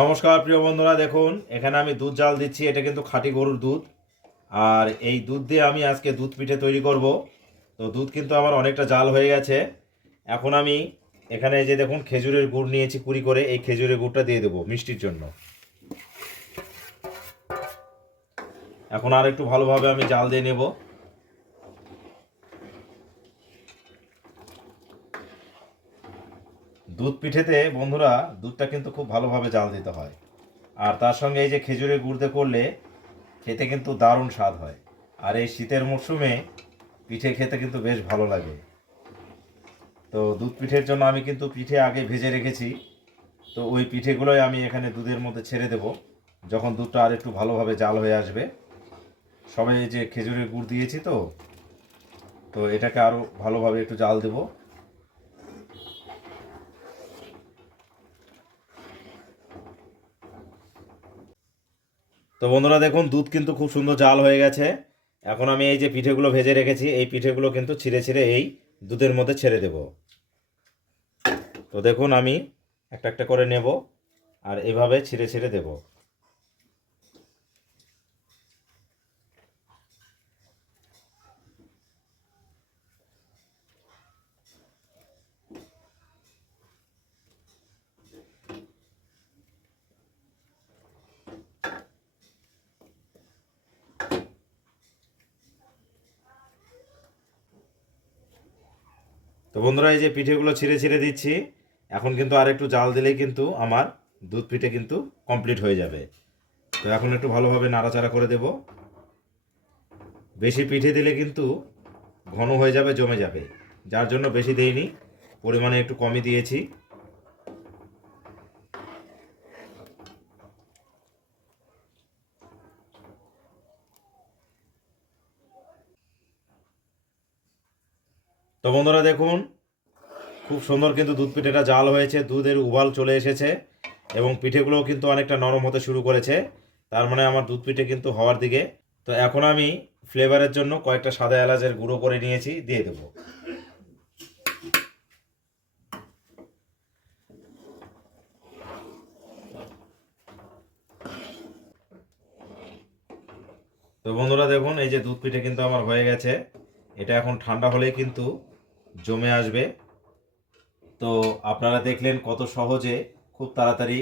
নমস্কার প্রিয় বন্ধুরা, দেখুন এখানে আমি দুধ জাল দিচ্ছি। এটা কিন্তু খাঁটি গরুর দুধ। আর এই দুধ দিয়ে আমি আজকে দুধ পিঠে তৈরি করব। তো দুধ কিন্তু আমার অনেকটা জাল হয়ে গেছে। এখন আমি এখানে যে দেখুন খেজুরের গুড় নিয়েছি কুড়ি করে, এই খেজুরের গুড়টা দিয়ে দেবো মিষ্টির জন্য। এখন আর একটু ভালোভাবে আমি জাল দিয়ে নেব। দুধ পিঠেতে বন্ধুরা দুধটা কিন্তু খুব ভালোভাবে জাল দিতে হয়। আর তার সঙ্গে এই যে খেজুরের গুড় দিয়ে করলে খেতে কিন্তু দারুণ স্বাদ হয়। আর এই শীতের মরশুমে পিঠে খেতে কিন্তু বেশ ভালো লাগে। তো দুধ পিঠের জন্য আমি কিন্তু পিঠে আগে ভেজে রেখেছি। তো ওই পিঠেগুলোই আমি এখানে দুধের মধ্যে ছেড়ে দেব যখন দুধটা আর একটু ভালোভাবে জাল হয়ে আসবে। সবাই এই যে খেজুরের গুড় দিয়েছি, তো তো এটাকে আরও ভালোভাবে একটু জাল দেব। তো বন্ধুরা দেখুন দুধ কিন্তু খুব সুন্দর জাল হয়ে গেছে। এখন আমি এই যে পিঠেগুলো ভেজে রেখেছি, এই পিঠেগুলো কিন্তু ছিঁড়ে ছিঁড়ে এই দুধের মধ্যে ছেড়ে দেব। তো দেখুন আমি একটা একটা করে নেব আর এভাবে ছিঁড়ে ছিঁড়ে দেব। তো বন্ধুরা এই যে পিঠেগুলো ছিঁড়ে ছিঁড়ে দিচ্ছি। এখন কিন্তু আর একটু জাল দিলেই কিন্তু আমার দুধ পিঠে কিন্তু কমপ্লিট হয়ে যাবে। তো এখন একটু ভালোভাবে নাড়াচাড়া করে দেব। বেশি পিঠে দিলে কিন্তু ঘন হয়ে যাবে, জমে যাবে, যার জন্য বেশি দেইনি, পরিমাণে একটু কমই দিয়েছি। তো বন্ধুরা দেখুন খুব সুন্দর কিন্তু দুধ পিঠেটা জাল হয়েছে, দুধের উবাল চলে এসেছে এবং পিঠেগুলোও কিন্তু অনেকটা নরম হতে শুরু করেছে। তার মানে আমার দুধ পিঠে কিন্তু হওয়ার দিকে। তো এখন আমি ফ্লেভারের জন্য কয়েকটা সাদা এলাচের গুঁড়ো করে নিয়েছি, দিয়ে দেবো। তো বন্ধুরা দেখুন এই যে দুধ পিঠে কিন্তু আমার হয়ে গেছে। এটা এখন ঠান্ডা হলেই কিন্তু জমে আসবে। তো আপনারা দেখলেন কত সহজে খুব তাড়াতাড়ি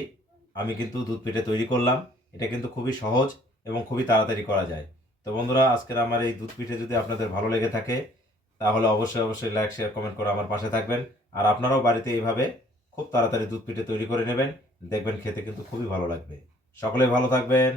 আমি কিন্তু দুধ পিঠে তৈরি করলাম। এটা কিন্তু খুবই সহজ এবং খুবই তাড়াতাড়ি করা যায়। তো বন্ধুরা আজকের আমার এই দুধ পিঠে যদি আপনাদের ভালো লেগে থাকে তাহলে অবশ্যই অবশ্যই লাইক শেয়ার কমেন্ট করে আমার পাশে থাকবেন। আর আপনারাও বাড়িতে এইভাবে খুব তাড়াতাড়ি দুধ পিঠে তৈরি করে নেবেন, দেখবেন খেতে কিন্তু খুবই ভালো লাগবে। সকলে ভালো থাকবেন।